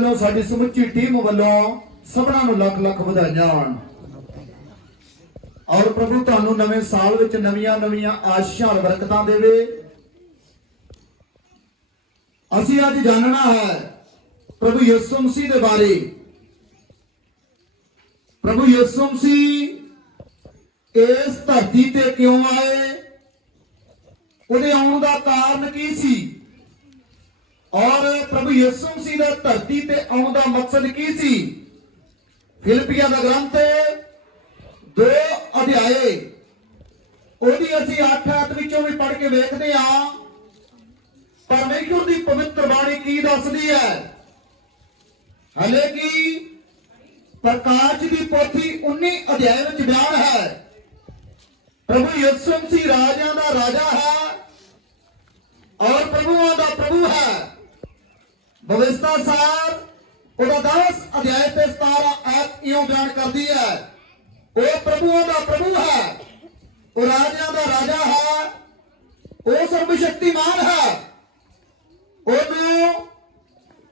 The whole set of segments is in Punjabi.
ਵੱਲੋਂ ਸਾਡੀ ਸਮੁੱਚੀ ਟੀਮ ਵੱਲੋਂ ਸਭਨਾਂ ਨੂੰ ਲੱਖ ਲੱਖ ਵਧਾਈਆਂ ਹੋਣ। ਔਰ ਪ੍ਰਭੂ ਤੁਹਾਨੂੰ ਨਵੇਂ ਸਾਲ ਵਿੱਚ ਨਵੀਆਂ ਨਵੀਆਂ ਆਸ਼ੀਆਂ ਬਰਕਤਾਂ ਦੇਵੇ। ਅਸੀਂ ਅੱਜ ਜਾਣਨਾ ਹੈ ਪ੍ਰਭੂ ਯਿਸੂ ਮਸੀਹ ਦੇ ਬਾਰੇ। ਪ੍ਰਭੂ ਯਿਸੂ ਮਸੀਹ ਇਸ ਧਰਤੀ ਤੇ ਕਿਉਂ ਆਏ? ਉਹਦੇ ਆਉਣ ਦਾ ਕਾਰਨ ਕੀ ਸੀ? ਔਰ ਪ੍ਰਭੂ ਯਿਸੂ ਮਸੀਹ ਦਾ ਧਰਤੀ ਤੇ ਆਉਣ ਦਾ ਮਕਸਦ ਕੀ ਸੀ? ਫਿਲਿਪੀਆ ਦਾ ਗ੍ਰੰਥ ਦੋ ਅਧਿਆਏ। ਉਹਦੀ ਅਸੀਂ ਅੱਠ ਆਇਤ ਵਿੱਚੋਂ ਵੀ ਪੜ੍ਹ ਕੇ ਵੇਖਦੇ ਹਾਂ। ਪਰਮੇਸ਼ਰ ਦੀ ਪਵਿੱਤਰ ਬਾਣੀ ਕੀ ਦੱਸਦੀ ਹੈ? ਹਲੇ ਕਿ? ਪ੍ਰਕਾਸ਼ ਦੀ ਪੋਥੀ 19 ਅਧਿਆਏ ਵਿੱਚ ਬਿਆਨ ਹੈ। ਪ੍ਰਭੂ ਯਿਸੂ ਮਸੀਹ ਰਾਜਿਆਂ ਦਾ ਰਾਜਾ ਹੈ। ਔਰ ਪ੍ਰਭੂਆਂ ਦਾ ਪ੍ਰਭੂ ਹੈ। ਬਵਿਸਤਾ ਸਾਰ, ਉਹਦਾ 10 ਅਧਿਆਇ ਤੇ 17 ਐਤ ਇਉਂ ਬਿਆਨ ਕਰਦੀ ਹੈ, ਉਹ ਪ੍ਰਭੂਆਂ ਦਾ ਪ੍ਰਭੂ ਹੈ, ਉਹ ਰਾਜਿਆਂ ਦਾ ਰਾਜਾ ਹੈ, ਉਹ ਸਰਬ ਸ਼ਕਤੀਮਾਨ ਹੈ। ਉਹਨੂੰ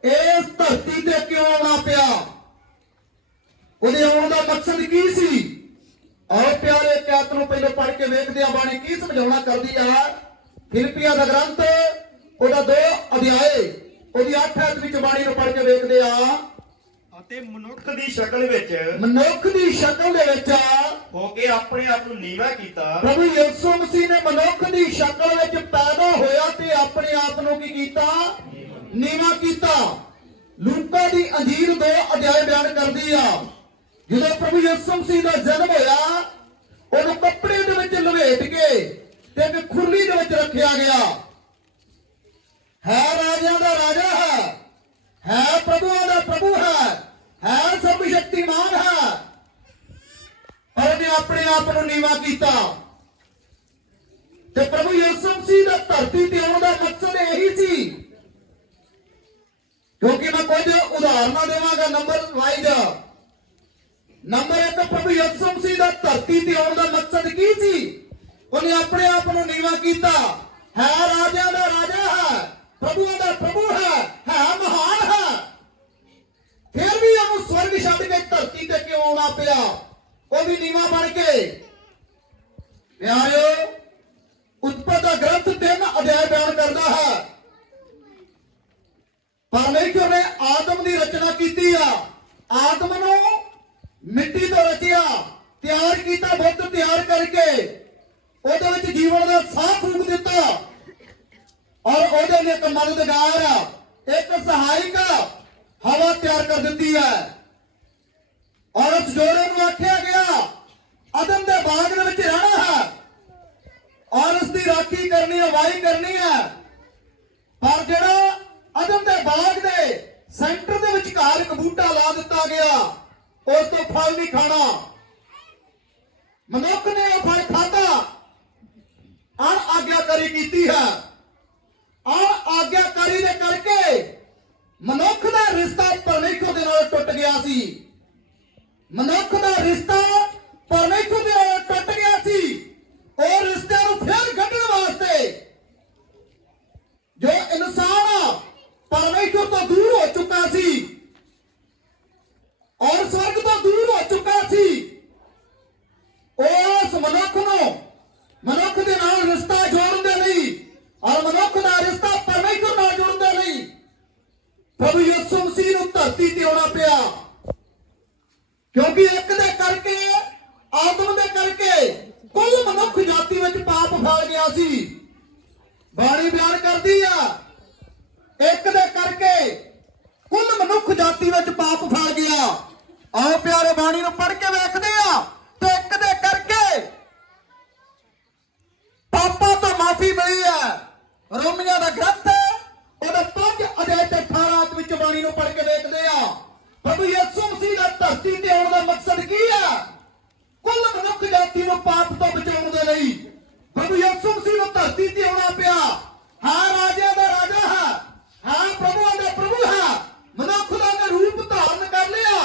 ਇਸ ਧਰਤੀ ਤੇ ਕਿਉਂ ਆਉਣਾ ਪਿਆ? ਉਹਦੇ ਆਉਣ ਦਾ ਮਕਸਦ ਕੀ ਸੀ? ਔਰ ਪਿਆਰੇ ਕਿਆਤ ਨੂੰ ਪਹਿਲੇ ਪੜ੍ਹ ਕੇ ਵੇਖਦੇ ਆ ਬਾਣੀ ਕੀ ਸਮਝਾਉਣਾ ਕਰਦੀ ਆ ਫਿਲਿਪੀਆ ਦਾ ਗ੍ਰੰਥ, ਉਹਦਾ ਦੋ ਅਧਿਆਏ। ਉਹਦੀ 8 ਐਤ ਵਿੱਚ ਬਾਣੀ ਨੂੰ ਪੜ੍ਹ ਕੇ ਵੇਖਦੇ ਆ। ਅਤੇ ਮਨੁੱਖ ਦੀ ਸ਼ਕਲ ਵਿੱਚ ਮਨੁੱਖ ਦੀ ਸ਼ਕਲ ਦੇ ਵਿੱਚ ਹੋ ਕੇ ਆਪਣੇ ਆਪ ਨੂੰ ਨੀਵਾ ਕੀਤਾ। ਪ੍ਰਭੂ ਯਿਸੂ ਮਸੀਹ ਨੇ ਮਨੁੱਖ ਦੀ ਸ਼ਕਲ ਵਿੱਚ ਪੈਦਾ ਹੋਇਆ ਤੇ ਆਪਣੇ ਆਪ ਨੂੰ ਕੀ ਕੀਤਾ? ਨੀਵਾ ਕੀਤਾ। ਲੂਕਾ ਦੀ ਅੰਜੀਰ ਦੋ ਅਧਿਆਇ ਬਿਆਨ ਕਰਦੀ ਆ। ਜਦੋਂ ਪ੍ਰਭੂ ਯਿਸੂ ਮਸੀਹ ਦਾ ਜਨਮ ਹੋਇਆ ਉਹਨੂੰ ਕੱਪੜੇ ਦੇ ਵਿੱਚ ਲਵੇਟ ਕੇ ਤੇ ਇੱਕ ਖੁਰਲੀ ਦੇ ਵਿੱਚ ਰੱਖਿਆ ਗਿਆ। ਹੈ ਰਾਜਿਆਂ ਦਾ ਰਾਜਾ ਹੈ ਹੈ ਪ੍ਰਭੂਆਂ ਦਾ ਪ੍ਰਭੂ ਹੈ ਹੈ ਸਰਬ ਸ਼ਕਤੀਮਾਨ ਹੈ ਪਰ ਉਹਨੇ ਆਪਣੇ ਆਪ ਨੂੰ ਨੀਵਾ ਕੀਤਾ ਤੇ ਪ੍ਰਭੂ ਯਿਸੂ ਮਸੀਹ ਦਾ ਧਰਤੀ ਤੇ ਆਉਣ ਦਾ ਮਕਸਦ ਇਹੀ ਸੀ ਕਿਉਂਕਿ ਮੈਂ ਕੁਝ ਉਦਾਹਰਨਾਂ ਦੇਵਾਂਗਾ ਨੰਬਰ ਵਾਈਜ਼ ਨੰਬਰ 1 ਪ੍ਰਭੂ ਯਿਸੂ ਮਸੀਹ ਦਾ ਧਰਤੀ ਤੇ ਆਉਣ ਦਾ ਮਕਸਦ ਕੀ ਸੀ ਉਹਨੇ ਆਪਣੇ ਆਪ ਨੂੰ ਨੀਵਾ ਕੀਤਾ ਹੈ ਰਾਜਿਆਂ ਦਾ ਰਾਜਾ ਹੈ ਪ੍ਰਭੂਆਂ ਦਾ ਪ੍ਰਭੂ ਹੈ ਹੈ ਮਹਾਨ ਹੈ। ਫਿਰ ਵੀ ਉਹਨੂੰ ਸਵਰਗ ਛੱਡ ਕੇ ਧਰਤੀ ਤੇ ਕਿਉਂ ਆਉਣਾ ਪਿਆ? ਉਹ ਵੀ ਨੀਵਾ ਬਣ ਕੇ। ਪਿਆਰਿਓ, ਉਤਪਤ ਦਾ ਗ੍ਰੰਥ 3 ਅਧਿਆਇ ਬਿਆਨ ਕਰਦਾ ਹੈ ਪਰਮੇਸ਼ਰ ਨੇ ਆਦਮ ਦੀ ਰਚਨਾ ਕੀਤੀ ਆ ਆਦਮ ਨੂੰ ਮਿੱਟੀ ਤੋਂ ਰਚਿਆ ਤਿਆਰ ਕੀਤਾ ਬੁੱਧ ਤਿਆਰ ਕਰਕੇ ਉਹਦੇ ਵਿੱਚ ਜੀਵਨ ਦਾ ਸਾਹ ਫੂਕ ਦਿੱਤਾ ਔਰ ਉਹਦੇ ਲਈ ਇੱਕ ਮਦਦਗਾਰ ਇੱਕ ਸਹਾਇਕ ਹਵਾ ਤਿਆਰ ਕਰ ਦਿੱਤੀ ਹੈ ਔਰ ਉਸ ਨੂੰ ਆਖਿਆ ਗਿਆ, ਅਦਮ ਦੇ ਬਾਗ ਦੇ ਵਿੱਚ ਰਹਿਣਾ ਹੈ। ਔਰ ਉਸ ਦੀ ਰਾਖੀ ਕਰਨੀ ਹੈ ਕਰਨੀ ਹੈ। ਪਰ ਜਿਹੜਾ ਅਦਮ ਦੇ ਬਾਗ ਦੇ ਸੈਂਟਰ ਦੇ ਵਿਚਕਾਰ ਇੱਕ ਬੂਟਾ ਲਾ ਦਿੱਤਾ ਗਿਆ, ਉਸ ਤੋਂ ਫਲ ਨਹੀਂ ਖਾਣਾ। ਮਨੁੱਖ ਨੇ ਉਹ ਫਲ ਖਾਧਾ, ਅਣ ਆਗਿਆਕਾਰੀ ਕੀਤੀ ਹੈ। ਅਣ ਆਗਿਆਕਾਰੀ ਦੇ ਕਰਕੇ ਮਨੁੱਖ ਦਾ ਰਿਸ਼ਤਾ ਪਰਮੇਸ਼ਰ ਦੇ ਨਾਲ ਟੁੱਟ ਗਿਆ ਸੀ। ਮਨੁੱਖ ਦਾ ਰਿਸ਼ਤਾ ਪਰਮੇਸ਼ਰ ਦੇ ਨਾਲ ਟੁੱਟ ਗਿਆ ਸੀ ਉਹ ਰਿਸ਼ਤੇ ਨੂੰ ਫੇਰ ਕੱਢਣ ਵਾਸਤੇ ਜੋ ਇਨਸਾਨ ਪਰਮੇਸ਼ਰ ਤੋਂ ਦੂਰ ਹੋ ਚੁੱਕਾ ਸੀ ਔਰ ਸਵਰਗ ਤੋਂ ਦੂਰ ਹੋ ਚੁੱਕਾ ਸੀ ਉਸ ਮਨੁੱਖ ਨੂੰ ਮਨੁੱਖ ਦੇ ਨਾਲ ਰਿਸ਼ਤਾ ਜੋੜਨ ਦੇ ਲਈ ਔਰ ਮਨੁੱਖ ਦਾ ਰਿਸ਼ਤਾ ਪਰਮੇਸ਼ਰ ਨਾਲ ਜੋੜਨ ਦੇ ਲਈ ਪ੍ਰਭੂ ਯਿਸੂ ਮਸੀਹ ਨੂੰ ਧਰਤੀ ਤੇ ਆਉਣਾ ਪਿਆ ਕਿਉਂਕਿ ਇੱਕ ਦੇ ਕਰਕੇ ਆਦਮ ਦੇ ਕਰਕੇ ਕੁੱਲ ਮਨੁੱਖ ਜਾਤੀ ਵਿੱਚ ਪਾਪ ਫੈਲ ਗਿਆ ਸੀ ਬਾਣੀ ਬਿਆਨ ਆ। ਇੱਕ ਦੇ ਕਰਕੇ ਕੁੱਲ ਮਨੁੱਖ ਜਾਤੀ ਵਿੱਚ ਪਾਪ ਫੈਲ ਗਿਆ। ਆਓ ਪਿਆਰੇ ਬਾਣੀ ਨੂੰ ਪੜ੍ਹ ਕੇ ਵੇਖਦੇ ਆ ਤੇ ਇੱਕ ਦੇ ਕਰਕੇ ਪਾਪਾਂ ਤੋਂ ਮਾਫੀ ਮਿਲੀ ਹੈ ਰੋਮੀਆਂ ਦਾ ਗ੍ਰੰਥ ਉਹਦੇ 5 ਅਧਿਆਇ ਤੇ 18 ਅਧ ਵਿੱਚ ਬਾਣੀ ਨੂੰ ਪੜ੍ਹ ਕੇ ਵੇਖਦੇ ਆ ਪ੍ਰਭੂ ਯਿਸੂ ਮਸੀਹ ਦਾ ਧਰਤੀ ਤੇ ਆਉਣ ਦਾ ਮਕਸਦ ਕੀ ਹੈ ਕੁੱਲ ਮਨੁੱਖ ਜਾਤੀ ਨੂੰ ਪਾਪ ਤੋਂ ਬਚਾਉਣ ਦੇ ਲਈ ਪ੍ਰਭੂ ਯਿਸੂ ਮਸੀਹ ਨੂੰ ਧਰਤੀ ਤੇ ਆਉਣਾ ਪਿਆ ਹਾਂ ਰਾਜਿਆਂ ਦਾ ਰਾਜਾ ਹੈ ਹਾਂ ਪ੍ਰਭੂਆਂ ਦਾ ਪ੍ਰਭੂ ਹੈ ਮਨੁੱਖ ਦਾ ਉਹਨੇ ਰੂਪ ਧਾਰਨ ਕਰ ਲਿਆ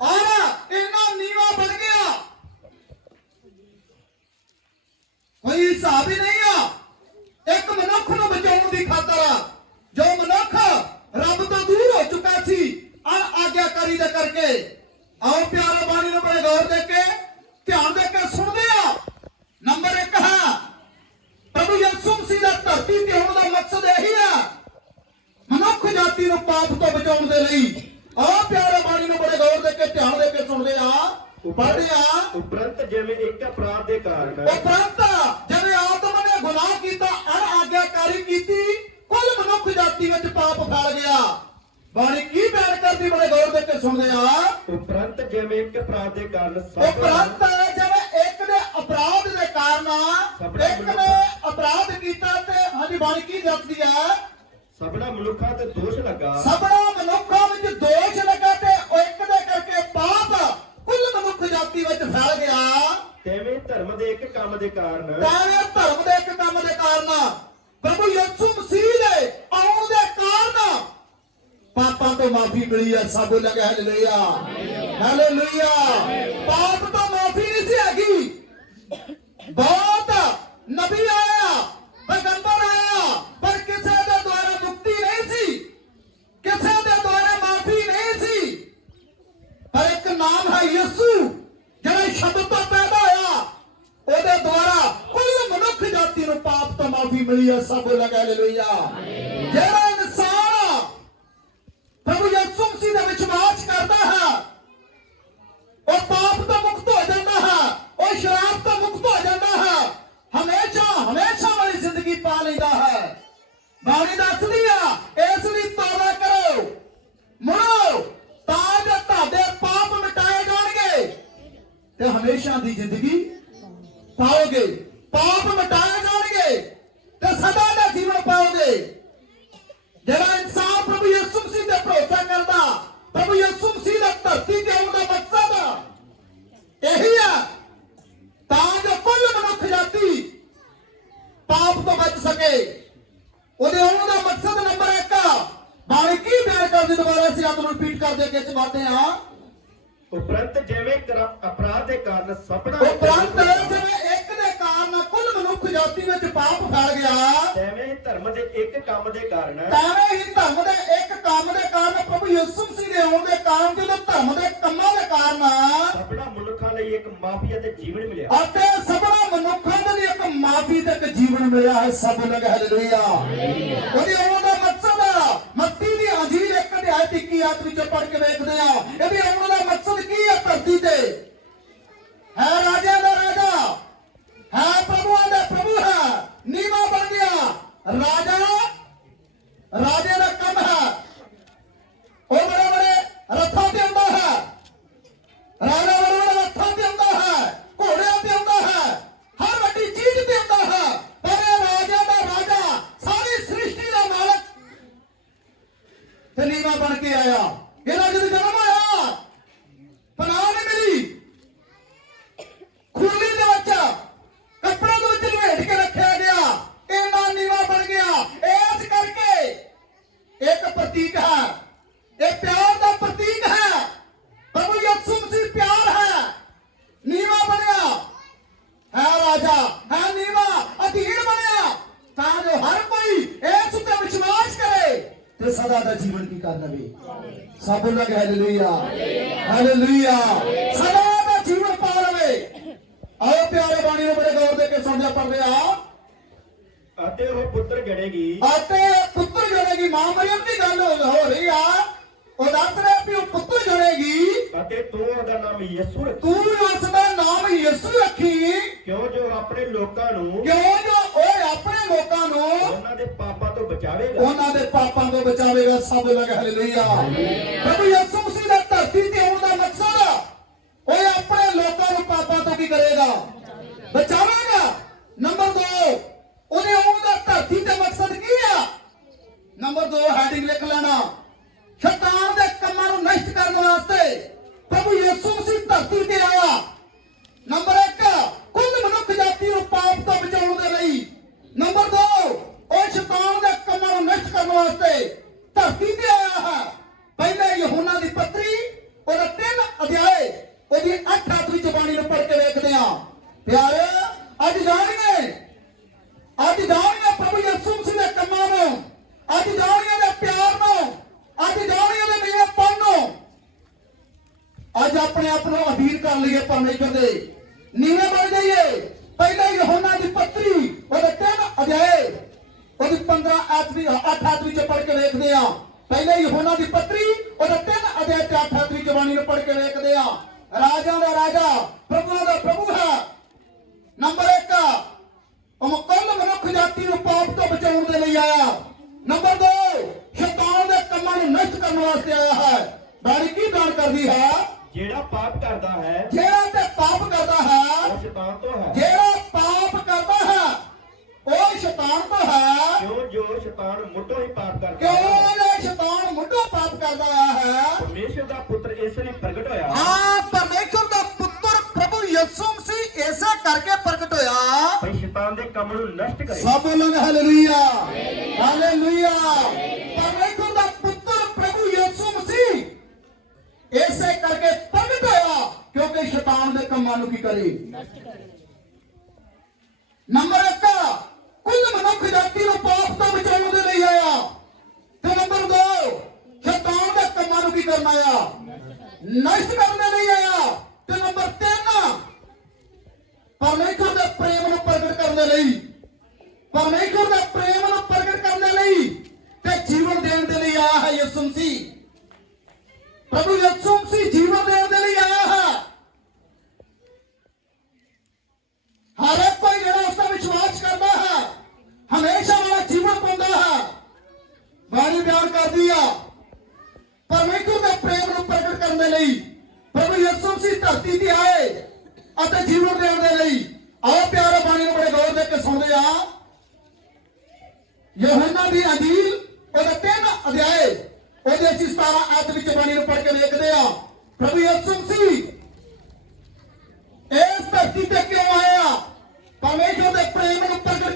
ਔਰ ਇੰਨਾ ਨੀਵਾ ਬਣ ਗਿਆ ਕੋਈ ਹਿਸਾਬ ਹੀ ਨਹੀਂ ਆ ਇੱਕ ਮਨੁੱਖ ਨੂੰ ਬਚਾਉਣ ਦੀ ਖਾਤਰ ਜੋ ਮਨੁੱਖ ਰੱਬ ਤੋਂ ਦੂਰ ਹੋ ਚੁੱਕਾ ਸੀ ਪਾਪ ਤੋਂ ਬਚਾਉਣ ਦੇ ਲਈ ਆਹ ਪਿਆਰੇ ਬਾਣੀ ਨੂੰ ਬੜੇ ਗੌਰ ਦੇ ਕੇ ਧਿਆਨ ਦੇ ਕੇ ਸੁਣਦੇ ਆ ਪੜ੍ਹਦੇ ਆ ਉਪਰੰਤ ਜਿਵੇਂ ਇੱਕ ਅਪਰਾਧ ਦੇ ਕਾਰਨ ਉਪਰੰਤ ਜਿਵੇਂ ਆਦਮ ਨੇ ਗੁਨਾਹ ਕੀਤਾ ਅਣ ਆਗਿਆਕਾਰੀ ਕੀਤੀ ਕੁੱਲ ਮਨੁੱਖ ਜਾਤੀ ਵਿੱਚ ਪਾਪ ਫੈਲ ਗਿਆ। ਬਾਣੀ ਕੀ ਬਿਆਨ ਕਰਦੀ ਬੜੇ ਗੌਰ ਦੇ ਕੇ ਸੁਣਦੇ ਆ? ਉਪਰੰਤ ਜਿਵੇਂ ਇੱਕ ਅਪਰਾਧ ਦੇ ਕਾਰਨ ਉਪਰੰਤ ਜਿਵੇਂ ਇੱਕ ਦੇ ਅਪਰਾਧ ਦੇ ਕਾਰਨ ਇੱਕ ਨੇ ਅਪਰਾਧ ਕੀਤਾ ਤੇ ਹਾਂਜੀ ਬਾਣੀ ਕੀ ਦੱਸਦੀ ਹੈ? ਸਭਨਾ ਮਨੁੱਖਾਂ ਤੇ ਦੋਸ਼ ਲੱਗਾ। ਸਭਨਾ ਮਨੁੱਖਾਂ ਵਿੱਚ ਦੋਸ਼ ਲੱਗਾ ਤੇ ਉਹ ਇੱਕ ਦੇ ਕਰਕੇ ਪਾਪ ਕੁੱਲ ਮਨੁੱਖ ਜਾਤੀ ਵਿੱਚ ਫੈਲ ਗਿਆ ਤੇਵੇਂ ਧਰਮ ਦੇ ਇੱਕ ਕੰਮ ਦੇ ਕਾਰਨ। ਤਾਵੇਂ ਧਰਮ ਦੇ ਇੱਕ ਕੰਮ ਦੇ ਕਾਰਨ ਪ੍ਰਭੂ ਯਿਸੂ ਮਸੀਹ ਦੇ ਆਉਣ ਦੇ ਕਾਰਨ ਪਾਪਾਂ ਤੋਂ ਮਾਫੀ ਮਿਲੀ ਹੈ ਸਭ ਲਗੇ ਹਾਲੇਲੂਇਆ ਹਾਲੇਲੂਇਆ ਪਾਪ ਦੀ ਜ਼ਿੰਦਗੀ ਪਾਓਗੇ, ਪਾਪ ਮਿਟਾਏ ਜਾਣਗੇ ਤੇ ਸਦਾ ਦਾ ਜੀਵਨ ਪਾਓਗੇ। ਜਿਹੜਾ ਇਨਸਾਨ ਪ੍ਰਭੂ ਯਿਸੂ ਮਸੀਹ ਤੇ ਭਰੋਸਾ ਕਰਦਾ, ਪ੍ਰਭੂ ਯਿਸੂ ਮਸੀਹ ਦਾ ਧਰਤੀ ਤੇ ਆਉਣ ਦਾ ਮਕਸਦ ਇਹੀ ਆ। ਤਾਂ ਜੋ ਕੁੱਲ ਮਨੁੱਖ ਜਾਤੀ ਪਾਪ ਤੋਂ ਬਚ ਸਕੇ। ਉਹਦੇ ਆਉਣ ਦਾ ਮਕਸਦ ਨੰਬਰ 1 ਬਾਣੀ ਕੀ ਬਿਆਨ ਕਰਦੀ? ਦੁਬਾਰਾ ਅਸੀਂ ਆਪ ਨੂੰ ਰਿਪੀਟ ਕਰਦੇ ਅੱਗੇ ਚਲਾਤੇ ਆ? ਉਪਰੰਤ ਜਿਵੇਂ ਅਪਰਾਧ ਦੇ ਕਾਰਨ ਸਭਨਾ ਉਪਰੰਤ ਜਿਵੇਂ ਇੱਕ ਦੇ ਕਾਰਨ ਕੁੱਲ ਮਨੁੱਖ ਜਾਤੀ ਵਿੱਚ ਪਾਪ ਫੈਲ ਗਿਆ। ਹੀ ਧਰਮ ਦੇ ਇੱਕ ਕੰਮ ਦੇ ਕਾਰਨ ਤਾਵੇਂ ਹੀ ਧਰਮ ਦੇ ਇੱਕ ਕੰਮ ਦੇ ਕਾਰਨ ਪ੍ਰਭੂ ਯਿਸੂ ਮਸੀਹ ਦੇ ਆਉਣ ਦੇ ਕਾਰਨ ਤੇ ਧਰਮ ਦੇ ਕੰਮਾਂ ਦੇ ਕਾਰਨ ਸਭਨਾ ਮਨੁੱਖਾਂ ਲਈ ਇੱਕ ਮਾਫੀ ਅਤੇ ਜੀਵਨ ਮਿਲਿਆ। ਅਤੇ ਸਭਨਾ ਮਨੁੱਖਾਂ ਦੇ ਲਈ ਇੱਕ ਮਾਫੀ ਤੇ ਇੱਕ ਜੀਵਨ ਮਿਲਿਆ ਹੈ ਸਭ ਲਗ ਹਾਲੇਲੂਇਆ ਉਹਦੇ ਆਉਣ ਦਾ ਮਕਸਦ ਮੱਤੀ ਦੀ ਅੰਜੀਰ ਇੱਕ ਅਧਿਆਇ ਟਿੱਕੀ ਆਤ ਵਿੱਚ ਪੜ੍ਹ ਕੇ ਵੇਖਦੇ ਆ। ਇਹਦੇ ਆਉਣ ਦਾ ਮਕਸਦ ਕੀ ਹੈ ਧਰਤੀ ਤੇ ਹੈ ਰਾਜਾ ਦਾ ਰਾਜਾ ਹੈ ਪ੍ਰਭੂਆਂ ਦਾ ਪ੍ਰਭੂ ਹੈ ਨੀਵਾ ਬਣ ਗਿਆ ਰਾਜਾ ਰਾਜੇ ਦਾ ਕੰਮ ਹੈ ਉਹ ਬੜੇ ਬੜੇ ਰੱਥਾਂ ਤੇ ਆਉਂਦਾ ਹੈ ਰਾਜਾ ਬੜੇ ਬੜੇ ਰੱਥਾਂ ਤੇ ਆਉਂਦਾ ਹੈ ਘੋੜਿਆਂ ਤੇ ਆਉਂਦਾ ਹੈ ਹਰ ਵੱਡੀ ਚੀਜ਼ ਤੇ ਆਉਂਦਾ ਹੈ ਪਰ ਇਹ ਰਾਜਾ ਦਾ ਰਾਜਾ ਸਾਰੀ ਸ੍ਰਿਸ਼ਟੀ ਦਾ ਮਾਲਕ ਤੇ ਨੀਵਾ ਬਣ ਕੇ ਆਇਆ ਇਹਦਾ ਜਦੋਂ ਜਨਮ ਆਇਆ ਪਨਾਹ ਨਹੀਂ ਮਿਲੀ ਖੂਨੀ ਦੇ ਵਿੱਚ ਕੱਪੜੇ ਦੇ ਵਿੱਚ ਲਪੇਟ ਕੇ ਰੱਖਿਆ ਗਿਆ ਇੰਨਾ ਨੀਵਾ ਬਣ ਗਿਆ ਇਸ ਕਰਕੇ ਇੱਕ ਪ੍ਰਤੀਕ ਹੈ ਇਹ ਪਿਆਰ ਦਾ ਪ੍ਰਤੀਕ ਹੈ ਪ੍ਰਭੂ ਯਿਸੂ ਮਸੀਹ ਪਿਆਰ ਹੈ ਨੀਵਾ ਬਣਿਆ ਹੈ ਰਾਜਾ ਹੈ ਨੀਵਾ ਅਧੀਨ ਬਣਿਆ ਤਾਂ ਜੋ ਹਰ ਕੋਈ ਇਸ ਉੱਤੇ ਵਿਸ਼ਵਾਸ ਕਰੇ ਤੇ ਸਦਾ ਦਾ ਹਾਲੇਲੂਇਆ। ਹਾਲੇਲੂਇਆ। ਸਦਾ ਦਾ ਜੀਵਨ ਪਾ ਲਵੇ। ਆਓ ਪਿਆਰੇ ਬਾਣੀ ਨੂੰ ਬੜੇ ਗੌਰ ਦੇ ਕੇ ਸੁਣਦੇ ਪੜਦੇ ਆ ਅਤੇ ਉਹ ਪੁੱਤਰ ਜੜੇਗੀ ਅਤੇ ਪੁੱਤਰ ਜਣੇਗੀ ਮਾਂ ਮਰੀਮ ਦੀ ਗੱਲ ਹੋ ਹੋ ਰਹੀ ਆ। ਉਹ ਦੱਸ ਰਿਹਾ ਵੀ ਉਹ ਪੁੱਤਰ ਜਣੇਗੀ ਅਤੇ ਤੂੰ ਉਹਦਾ ਨਾਮ ਯਿਸੂ ਰੱਖੀ। ਤੂੰ ਉਸ ਦਾ ਨਾਮ ਯਿਸੂ ਰੱਖੀ। ਕਿਉਂ ਜੋ ਆਪਣੇ ਲੋਕਾਂ ਨੂੰ ਕਿਉਂ ਜੋ ਉਹ ਆਪਣੇ ਲੋਕਾਂ ਨੂੰ ਉਹਨਾਂ ਦੇ ਪਾਪਾਂ ਤੋਂ ਬਚਾਵੇਗਾ। ਉਹਨਾਂ ਦੇ ਪਾਪਾਂ ਤੋਂ ਬਚਾਵੇਗਾ ਸਭ ਲਗ ਹਲੇਲੂਇਆ। ਪ੍ਰਭੂ ਯਿਸੂ ਮਸੀਹ ਦਾ ਧਰਤੀ ਤੇ ਆਉਣ ਦਾ ਮਕਸਦ ਉਹ ਆਪਣੇ ਲੋਕਾਂ ਨੂੰ ਪਾਪਾਂ ਤੋਂ ਕੀ ਕਰੇਗਾ। ਬਚਾਵੇਗਾ। ਨੰਬਰ 2 ਉਹਨੇ ਆਉਣ ਦਾ ਧਰਤੀ ਤੇ ਮਕਸਦ ਕੀ ਆ? ਨੰਬਰ 2 ਹੈਡਿੰਗ ਲਿਖ ਲੈਣਾ। 76 ਜਵਾਨੀ ਨੂੰ ਪੜ੍ਹ ਕੇ ਵੇਖਦੇ ਆ? ਰਾਜਾਂ ਦਾ ਰਾਜਾ ਪ੍ਰਭੂਆਂ ਦਾ ਪ੍ਰਭੂ ਹੈ। ਨੰਬਰ 1 ਉਹ ਕੁੱਲ ਮਨੁੱਖ ਜਾਤੀ ਨੂੰ ਪਾਪ ਤੋਂ ਬਚਾਉਣ ਦੇ ਲਈ ਆਇਆ। ਨੰਬਰ 2 ਸ਼ੈਤਾਨ ਦੇ ਕੰਮਾਂ ਨੂੰ ਨਸ਼ਟ ਕਰਨ ਵਾਸਤੇ ਆਇਆ ਹੈ। ਬਾਣੀ ਕੀ ਬਿਆਨ ਕਰਦੀ ਹੈ? ਜਿਹੜਾ ਪਾਪ ਕਰਦਾ ਹੈ ਜਿਹੜਾ ਤੇ ਪਾਪ ਕਰਦਾ ਹੈ ਉਹ ਸ਼ੈਤਾਨ ਤੋਂ ਹੈ। ਜਿਹੜਾ ਪਾਪ ਕਰਦਾ ਹੈ ਉਹ ਸ਼ੈਤਾਨ ਤੋਂ ਹੈ। ਕਿਉਂ ਜੋ ਸ਼ੈਤਾਨ ਮੁੱਢੋਂ ਹੀ ਪਾਪ ਕਰਦਾ ਕਿਉਂ? ਹੈ ਸਭ ਬੋਲਣ ਹਾਲੇਲੂਇਆ ਹਾਲੇਲੂਇਆ ਪਰਮੇਸ਼ਰ ਦਾ ਪੁੱਤਰ ਪ੍ਰਭੂ ਯਿਸੂ ਮਸੀਹ ਐਸੇ ਕਰਕੇ ਪ੍ਰਗਟ ਹੋਇਆ, ਕਿਉਂਕਿ ਸ਼ੈਤਾਨ ਦੇ ਕੰਮਾਂ ਨੂੰ ਕੀ ਕਰੇ? ਨੰਬਰ 1 ਕੁੱਲ ਮਨੁੱਖ ਜਾਤੀ ਨੂੰ ਪਾਪ ਤੋਂ ਬਚਾਉਣ ਦੇ ਲਈ ਆਇਆ। ਤੇ ਨੰਬਰ 2 ਸ਼ੈਤਾਨ ਦੇ ਕੰਮਾਂ ਨੂੰ ਕੀ ਕਰਨ ਆਇਆ? ਨਸ਼ਟ ਕਰਨ ਦੇ ਲਈ ਆਇਆ। ਤੇ ਨੰਬਰ 3 ਪਰਮੇਸ਼ਰ ਦੇ ਪ੍ਰੇਮ ਨੂੰ ਪ੍ਰਗਟ ਕਰਨ ਦੇ ਲਈ ਪਰਮੇਸ਼ਰ ਦੇ ਪ੍ਰੇਮ ਨੂੰ ਪ੍ਰਗਟ ਕਰਨ ਦੇ ਲਈ ਤੇ ਜੀਵਨ ਦੇਣ ਦੇ ਲਈ ਆਇਆ ਹੈ ਯਿਸੂ ਮਸੀਹ। ਪ੍ਰਭੂ ਯਿਸੂ ਮਸੀਹ ਜੀਵਨ ਦੇਣ ਦੇ ਲਈ ਆਇਆ ਹੈ। ਹਰ ਇੱਕ ਕੋਈ ਜਿਹੜਾ ਉਸ ਦਾ ਵਿਸ਼ਵਾਸ ਕਰਦਾ ਹੈ, ਹਮੇਸ਼ਾ ਵਾਲਾ ਜੀਵਨ ਪਾਉਂਦਾ ਹੈ। ਬਾਣੀ ਬਿਆਨ ਕਰਦੀ ਆ। ਪਰਮੇਸ਼ਰ ਦੇ ਪ੍ਰੇਮ ਨੂੰ ਪ੍ਰਗਟ ਕਰਨ ਦੇ ਲਈ ਪ੍ਰਭੂ ਯਿਸੂ ਮਸੀਹ ਧਰਤੀ ਤੇ ਆਏ ਅਤੇ ਜੀਵਨ ਦੇਣ ਦੇ ਲਈ ਆਓ ਪਿਆਰੇ ਬਾਣੀ ਨੂੰ ਬੜੇ ਗੌਰ ਦੇ ਕੇ ਸੁਣਦੇ ਆ। ਯੋਹੰਨਾ ਦੀ ਅੰਜੀਲ, ਉਹਦਾ ਤਿੰਨ ਅਧਿਆਇ ਉਹਦੇ ਅਸੀਂ 17 ਅੱਧ ਵਿੱਚ ਬਾਣੀ ਨੂੰ ਪੜ੍ਹ ਕੇ ਵੇਖਦੇ ਆ। ਪ੍ਰਭੂ ਯਿਸੂ ਸੀ ਇਸ ਧਰਤੀ ਤੇ ਕਿਉਂ ਆਇਆ? ਪਰਮੇਸ਼ਰ ਦੇ ਪ੍ਰੇਮ ਨੂੰ ਪ੍ਰਗਟ